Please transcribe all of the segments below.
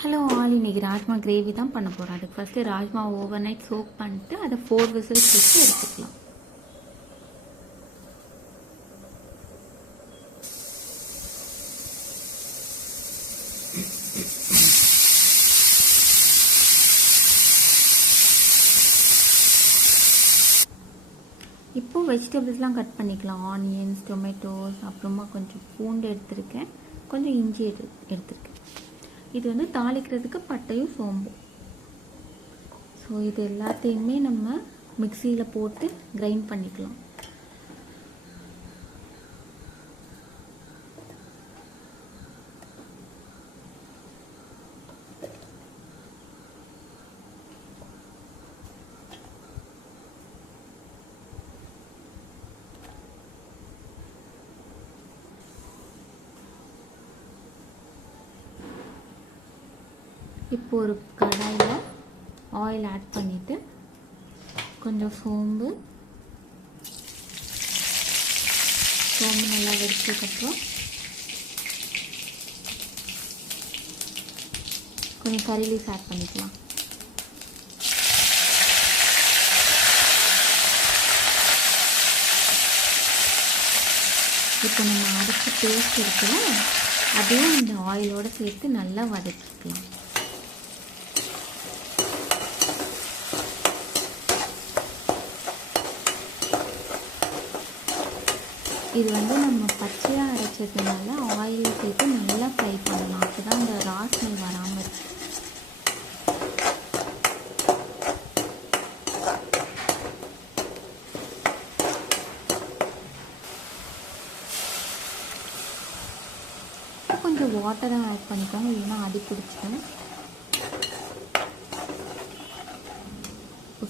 Hello all, இன்றைக்கி rajma gravy தான் பண்ண போகிறோம். அதுக்கு first rajma over night soak பண்ணிட்டு அதை 4 விசில்ஸ் வச்சு எடுத்துக்கலாம். இப்போது வெஜிடபிள்ஸ்லாம் கட் பண்ணிக்கலாம். ஆனியன்ஸ், டொமேட்டோஸ், அப்புறமா கொஞ்சம் பூண்டு எடுத்திருக்கேன், கொஞ்சம் இஞ்சி எடுத்திருக்கேன். இது வந்து தாளிக்கிறதுக்கு பட்டையும் சோம்பும். ஸோ இது எல்லாத்தையுமே நம்ம மிக்சியில் போட்டு கிரைண்ட் பண்ணிக்கலாம். இப்போ ஒரு கடாயில் ஆயில் ஆட் பண்ணிவிட்டு கொஞ்சம் சோம்பு நல்லா வெடிச்சதுக்கப்புறம் கொஞ்சம் கறி லீவ்ஸ் ஆட் பண்ணிக்கலாம். இப்போ நம்ம அரைச்ச பேஸ்ட் இருக்குல்ல, அதையும் இந்த ஆயிலோடு சேர்த்து நல்லா வதக்கிக்கலாம். இது வந்து நம்ம பச்சையாக அரைச்சதுனால ஆயில் சேர்த்து நல்லா ஃப்ரை பண்ணலாம். அப்போ தான் இந்த ரா ஸ்மெல் வராமல் இருக்கும். கொஞ்சம் வாட்டராக ஆட் பண்ணிக்கோங்க, இல்லைன்னா அடி பிடிச்சிட்டேன்.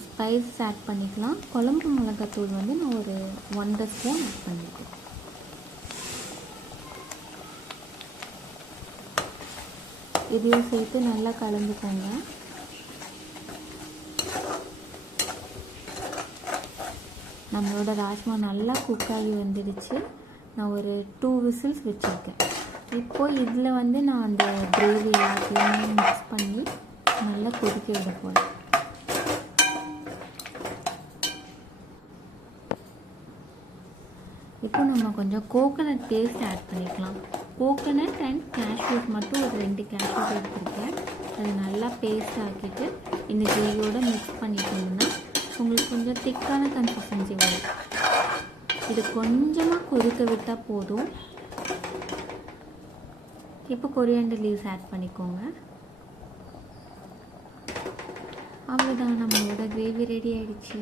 ஸ்பைஸ் ஆட் பண்ணிக்கலாம். குழம்பு மிளகாத்தூள் வந்து நான் ஒரு 1 ஸ்பூன் ஆட் பண்ணிக்கலாம். இதையும் சேர்த்து நல்லா கலந்துக்கோங்க. நம்மளோட ராஜ்மா நல்லா குக்காகி வந்துடுச்சு. நான் ஒரு 2 விசில்ஸ் வச்சுருக்கேன். இப்போது இதில் வந்து நான் அந்த கிரேவி எல்லாத்தையுமே மிக்ஸ் பண்ணி நல்லா கொதிக்க விட போகிறேன். இப்போ நம்ம கொஞ்சம் கோகோனட் பேஸ்ட் ஆட் பண்ணிக்கலாம். கோகோனட் அண்ட் கேஷ்யூஸ் மட்டும் ஒரு 2 கேஷ்யூஸ் எடுத்துருக்கேன். அதை நல்லா பேஸ்ட் ஆக்கிட்டு இந்த கிரேவியோடு மிக்ஸ் பண்ணிட்டோம்னா உங்களுக்கு கொஞ்சம் திக்கான கன்சிஸ்டன்சி வரும். இது கொஞ்சமாக கொதிக்க விட்டால் போதும். இப்போ கொரியாண்டர் லீவ்ஸ் ஆட் பண்ணிக்கோங்க. அவ்வளோதான், நம்மளோட கிரேவி ரெடி ஆகிடுச்சு.